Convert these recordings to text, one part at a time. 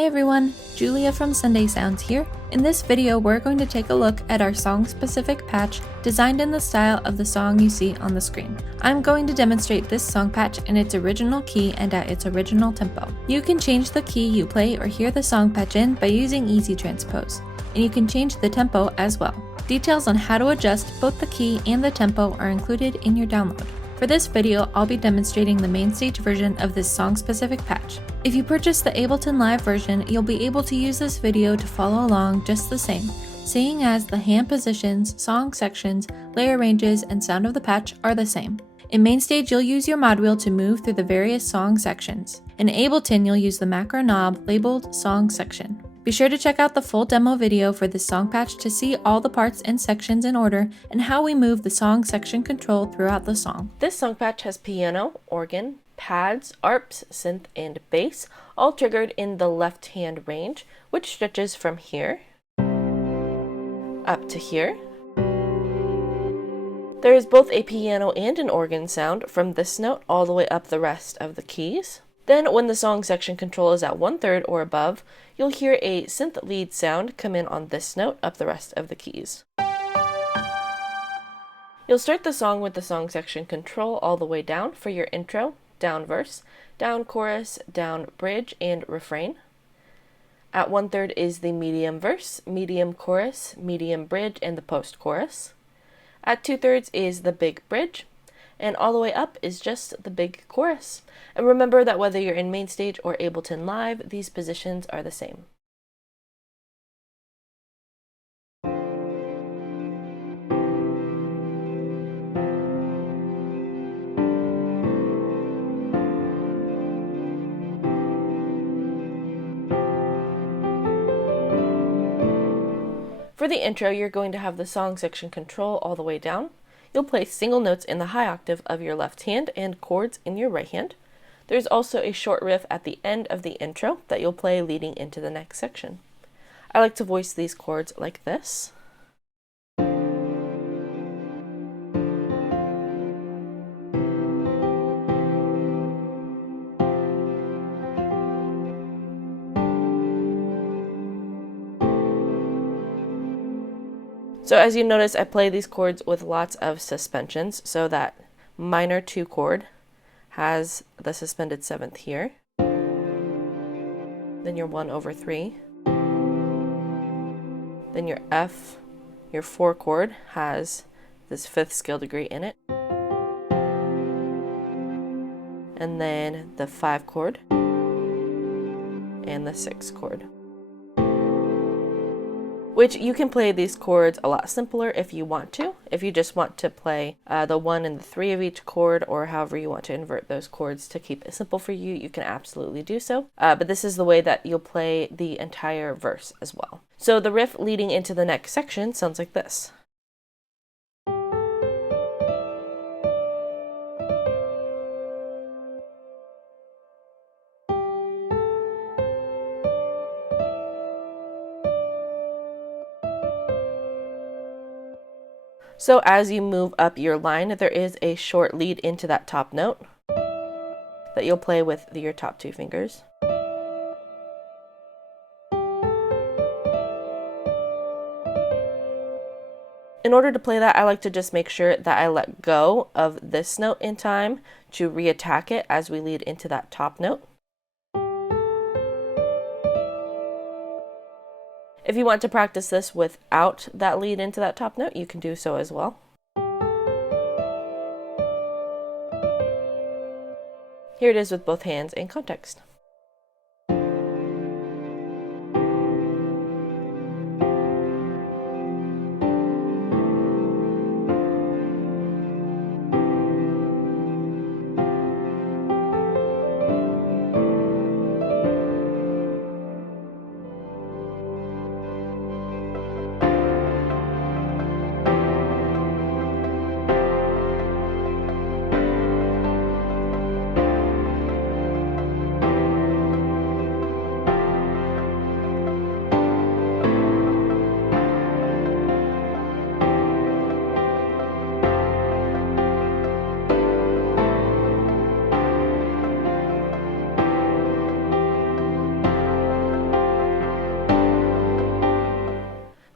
Hey everyone, Julia from Sunday Sounds here. In this video, we're going to take a look at our song-specific patch designed in the style of the song you see on the screen. I'm going to demonstrate this song patch in its original key and at its original tempo. You can change the key you play or hear the song patch in by using Easy Transpose, and you can change the tempo as well. Details on how to adjust both the key and the tempo are included in your download. For this video, I'll be demonstrating the MainStage version of this song-specific patch. If you purchase the Ableton Live version, you'll be able to use this video to follow along just the same, seeing as the hand positions, song sections, layer ranges, and sound of the patch are the same. In MainStage, you'll use your mod wheel to move through the various song sections. In Ableton, you'll use the macro knob labeled Song Section. Be sure to check out the full demo video for this song patch to see all the parts and sections in order and how we move the song section control throughout the song. This song patch has piano, organ, pads, arps, synth, and bass, all triggered in the left hand range, which stretches from here up to here. There is both a piano and an organ sound from this note all the way up the rest of the keys. Then when the song section control is at 1/3 or above, you'll hear a synth lead sound come in on this note up the rest of the keys. You'll start the song with the song section control all the way down for your intro, down verse, down chorus, down bridge, and refrain. At 1/3 is the medium verse, medium chorus, medium bridge, and the post chorus. At 2/3 is the big bridge, and all the way up is just the big chorus. And remember that whether you're in MainStage or Ableton Live, these positions are the same. For the intro, you're going to have the song section control all the way down. You'll place single notes in the high octave of your left hand and chords in your right hand. There's also a short riff at the end of the intro that you'll play leading into the next section. I like to voice these chords like this. So as you notice, I play these chords with lots of suspensions, so that minor 2 chord has the suspended 7th here. Then your 1/3. Then your F, your 4 chord has this 5th scale degree in it. And then the 5 chord and the 6 chord. Which you can play these chords a lot simpler if you want to. If you just want to play the 1 and the 3 of each chord, or however you want to invert those chords to keep it simple for you, you can absolutely do so. But this is the way that you'll play the entire verse as well. So the riff leading into the next section sounds like this. So as you move up your line, there is a short lead into that top note that you'll play with your top 2 fingers. In order to play that, I like to just make sure that I let go of this note in time to re-attack it as we lead into that top note. If you want to practice this without that lead into that top note, you can do so as well. Here it is with both hands in context.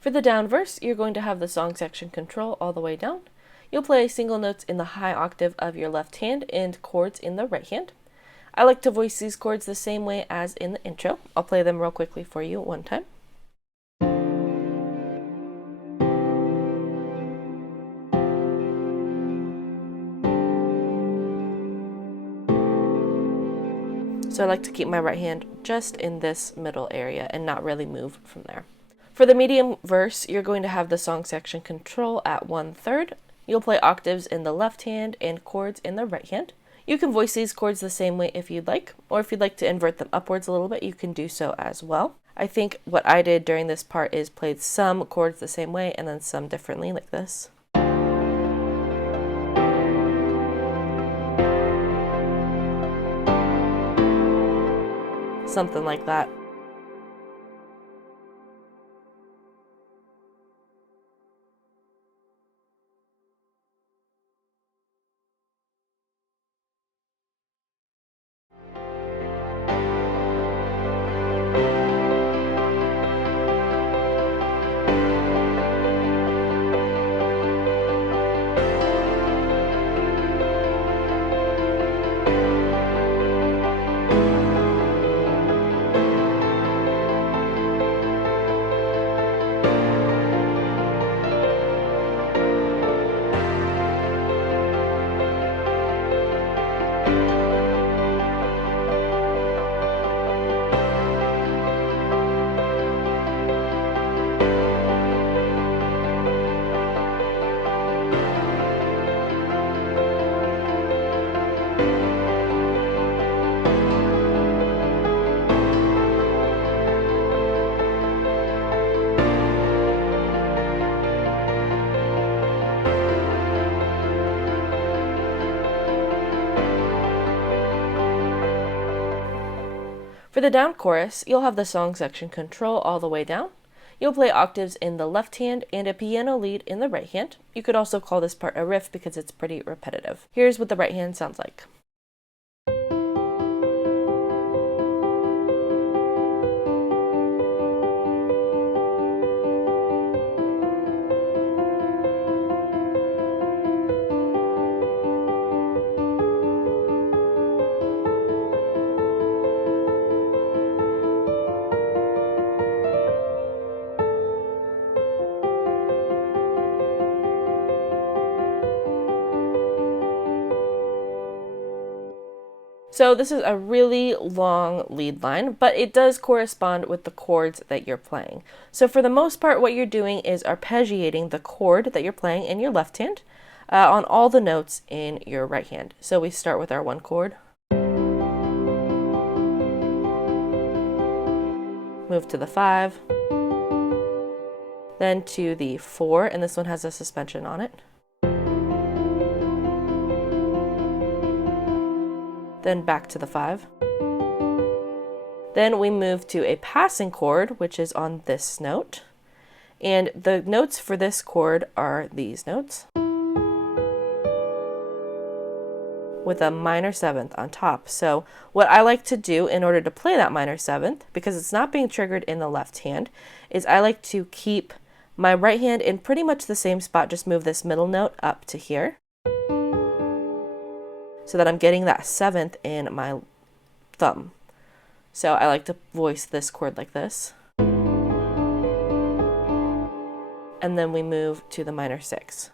For the down verse, you're going to have the song section control all the way down. You'll play single notes in the high octave of your left hand and chords in the right hand. I like to voice these chords the same way as in the intro. I'll play them real quickly for you one time. So I like to keep my right hand just in this middle area and not really move from there. For the medium verse, you're going to have the song section control at 1/3. You'll play octaves in the left hand and chords in the right hand. You can voice these chords the same way if you'd like, or if you'd like to invert them upwards a little bit, you can do so as well. I think what I did during this part is played some chords the same way and then some differently, like this. Something like that. For the down chorus, you'll have the song section control all the way down. You'll play octaves in the left hand and a piano lead in the right hand. You could also call this part a riff because it's pretty repetitive. Here's what the right hand sounds like. So this is a really long lead line, but it does correspond with the chords that you're playing. So for the most part, what you're doing is arpeggiating the chord that you're playing in your left hand on all the notes in your right hand. So we start with our one chord, move to the 5, then to the 4, and this one has a suspension on it. Then back to the 5. Then we move to a passing chord, which is on this note. And the notes for this chord are these notes, with a minor 7th on top. So what I like to do in order to play that minor 7th, because it's not being triggered in the left hand, is I like to keep my right hand in pretty much the same spot, just move this middle note up to here, so that I'm getting that 7th in my thumb. So I like to voice this chord like this. And then we move to the minor 6.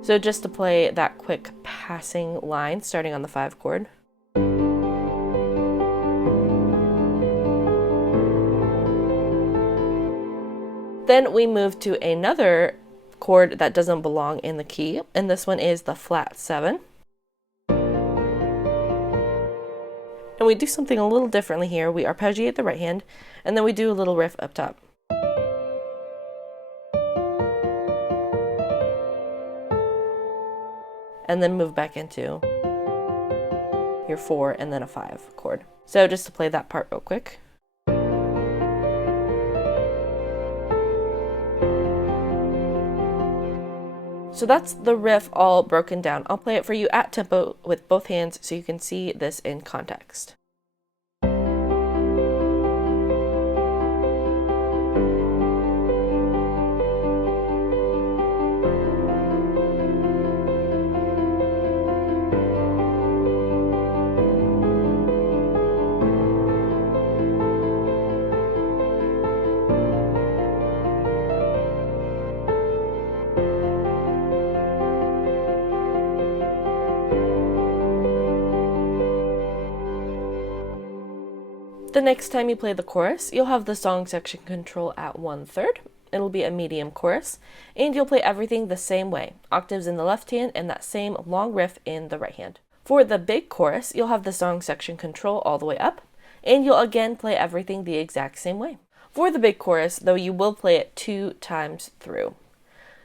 So just to play that quick passing line, starting on the 5 chord. Then we move to another chord that doesn't belong in the key, and this one is the flat 7. And we do something a little differently here. We arpeggiate the right hand, and then we do a little riff up top. And then move back into your 4 and then a 5 chord. So just to play that part real quick. So that's the riff all broken down. I'll play it for you at tempo with both hands so you can see this in context. The next time you play the chorus, you'll have the song section control at 1/3. It'll be a medium chorus, and you'll play everything the same way, octaves in the left hand and that same long riff in the right hand. For the big chorus, you'll have the song section control all the way up, and you'll again play everything the exact same way. For the big chorus, though, you will play it 2 times through.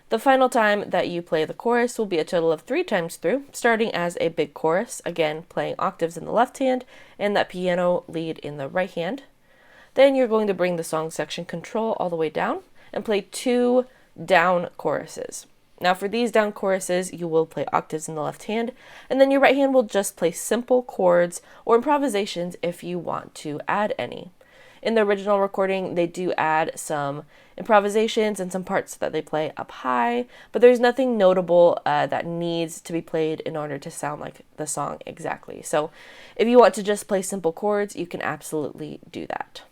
The final time that you play the chorus will be a total of 3 times through, starting as a big chorus, again playing octaves in the left hand and that piano lead in the right hand. Then you're going to bring the song section control all the way down and play 2 down choruses. Now for these down choruses, you will play octaves in the left hand, and then your right hand will just play simple chords or improvisations if you want to add any. In the original recording, they do add some improvisations and some parts that they play up high, but there's nothing notable that needs to be played in order to sound like the song exactly. So if you want to just play simple chords, you can absolutely do that.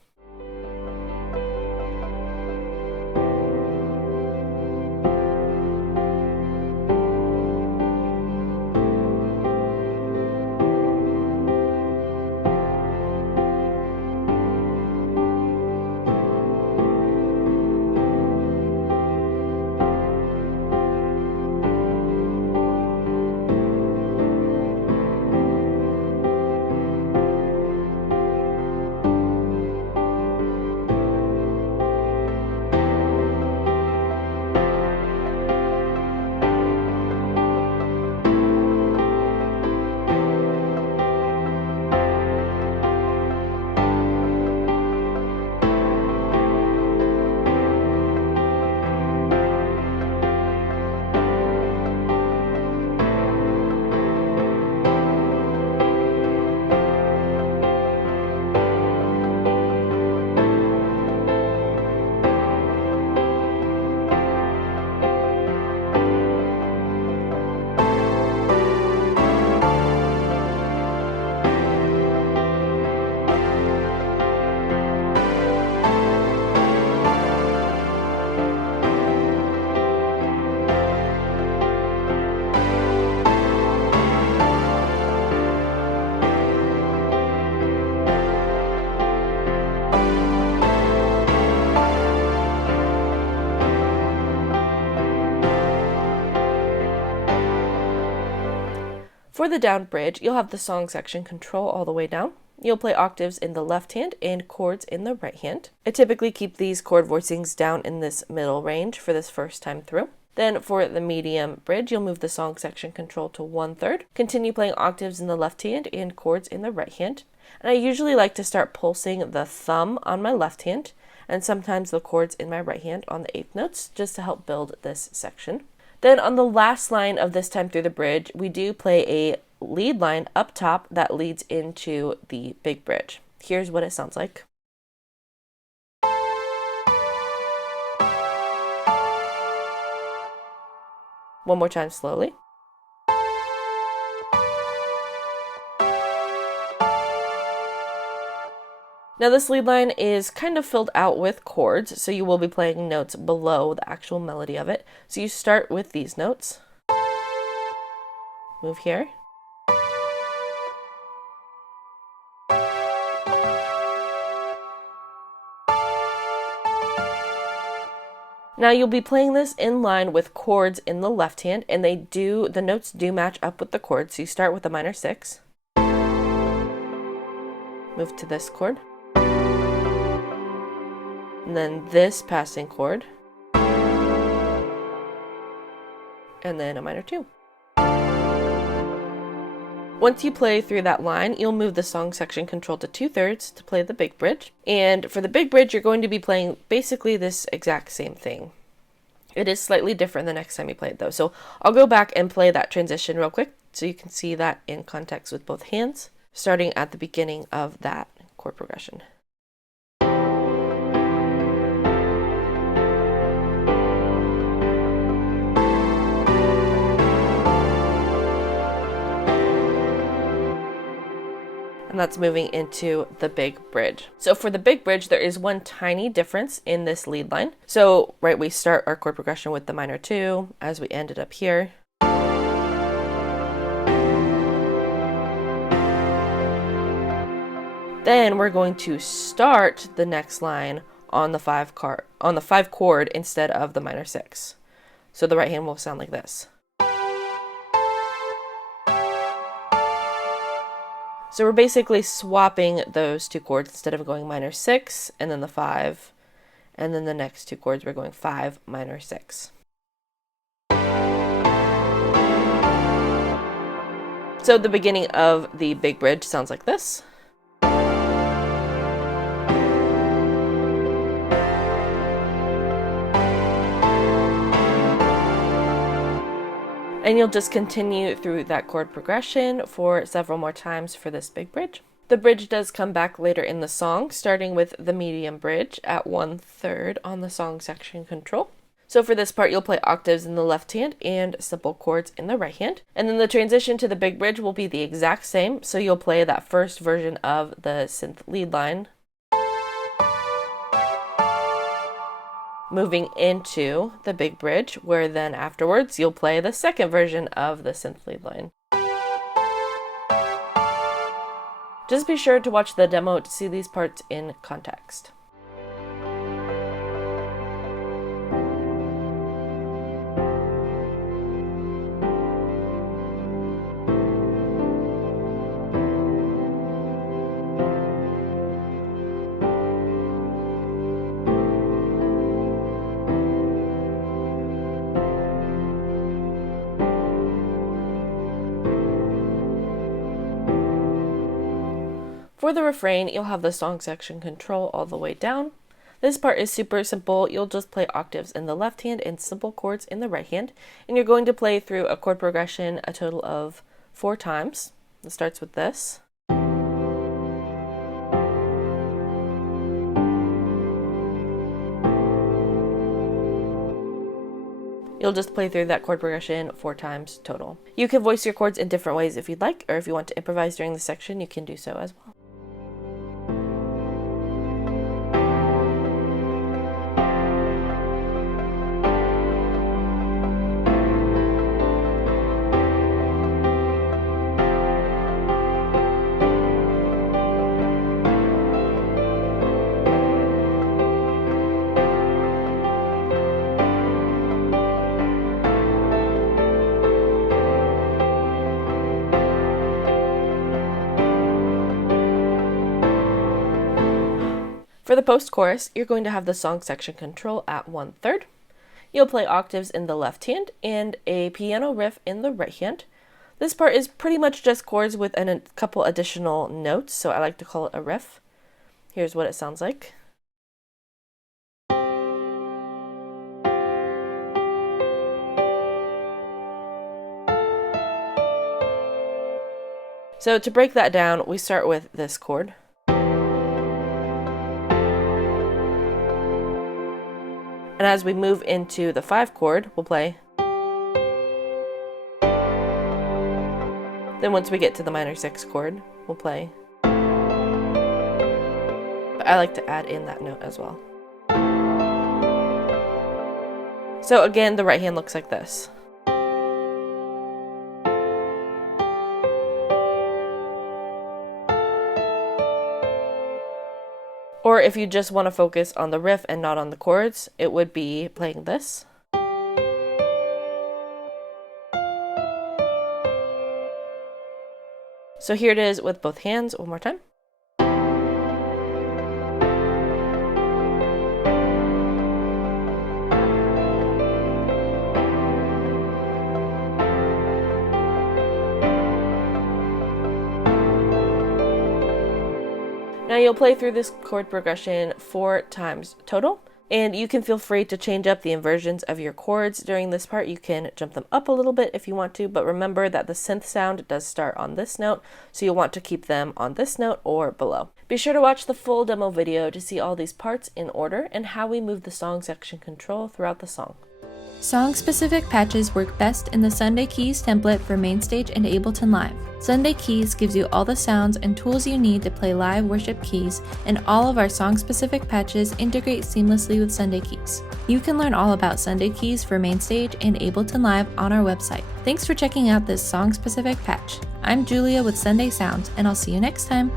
For the down bridge, you'll have the song section control all the way down. You'll play octaves in the left hand and chords in the right hand. I typically keep these chord voicings down in this middle range for this first time through. Then for the medium bridge, you'll move the song section control to 1/3. Continue playing octaves in the left hand and chords in the right hand. And I usually like to start pulsing the thumb on my left hand and sometimes the chords in my right hand on the eighth notes just to help build this section. Then on the last line of this time through the bridge, we do play a lead line up top that leads into the big bridge. Here's what it sounds like. One more time slowly. Now this lead line is kind of filled out with chords, so you will be playing notes below the actual melody of it. So you start with these notes, move here, now you'll be playing this in line with chords in the left hand, and the notes do match up with the chords. So you start with a minor 6, move to this chord, and then this passing chord, and then a minor 2. Once you play through that line, you'll move the song section control to 2/3 to play the big bridge. And for the big bridge, you're going to be playing basically this exact same thing. It is slightly different the next time you play it though. So I'll go back and play that transition real quick so you can see that in context with both hands, starting at the beginning of that chord progression. And that's moving into the big bridge. So for the big bridge, there is one tiny difference in this lead line. So we start our chord progression with the minor 2 as we ended up here. Then we're going to start the next line on the 5 chord instead of the minor 6. So the right hand will sound like this. So we're basically swapping those 2 chords. Instead of going minor 6 and then the 5, and then the next 2 chords we're going 5 minor 6. So the beginning of the big bridge sounds like this. And you'll just continue through that chord progression for several more times for this big bridge. The bridge does come back later in the song, starting with the medium bridge at 1/3 on the song section control. So for this part, you'll play octaves in the left hand and simple chords in the right hand. And then the transition to the big bridge will be the exact same. So you'll play that first version of the synth lead line, moving into the big bridge, where then afterwards you'll play the second version of the synth lead line. Just be sure to watch the demo to see these parts in context. For the refrain, you'll have the song section control all the way down. This part is super simple. You'll just play octaves in the left hand and simple chords in the right hand. And you're going to play through a chord progression a total of 4 times. It starts with this. You'll just play through that chord progression 4 times total. You can voice your chords in different ways if you'd like, or if you want to improvise during the section, you can do so as well. For the post-chorus, you're going to have the song section control at 1/3. You'll play octaves in the left hand and a piano riff in the right hand. This part is pretty much just chords with a couple additional notes, so I like to call it a riff. Here's what it sounds like. So to break that down, we start with this chord. And as we move into the 5 chord, we'll play. Then once we get to the minor 6 chord, we'll play. But I like to add in that note as well. So again, the right hand looks like this. Or if you just want to focus on the riff and not on the chords, it would be playing this. So here it is with both hands one more time. Now you'll play through this chord progression 4 times total, and you can feel free to change up the inversions of your chords during this part. You can jump them up a little bit if you want to, but remember that the synth sound does start on this note, so you'll want to keep them on this note or below. Be sure to watch the full demo video to see all these parts in order and how we move the song section control throughout the song. Song-specific patches work best in the Sunday Keys template for MainStage and Ableton Live. Sunday Keys gives you all the sounds and tools you need to play live worship keys, and all of our song-specific patches integrate seamlessly with Sunday Keys. You can learn all about Sunday Keys for MainStage and Ableton Live on our website. Thanks for checking out this song-specific patch. I'm Julia with Sunday Sounds, and I'll see you next time.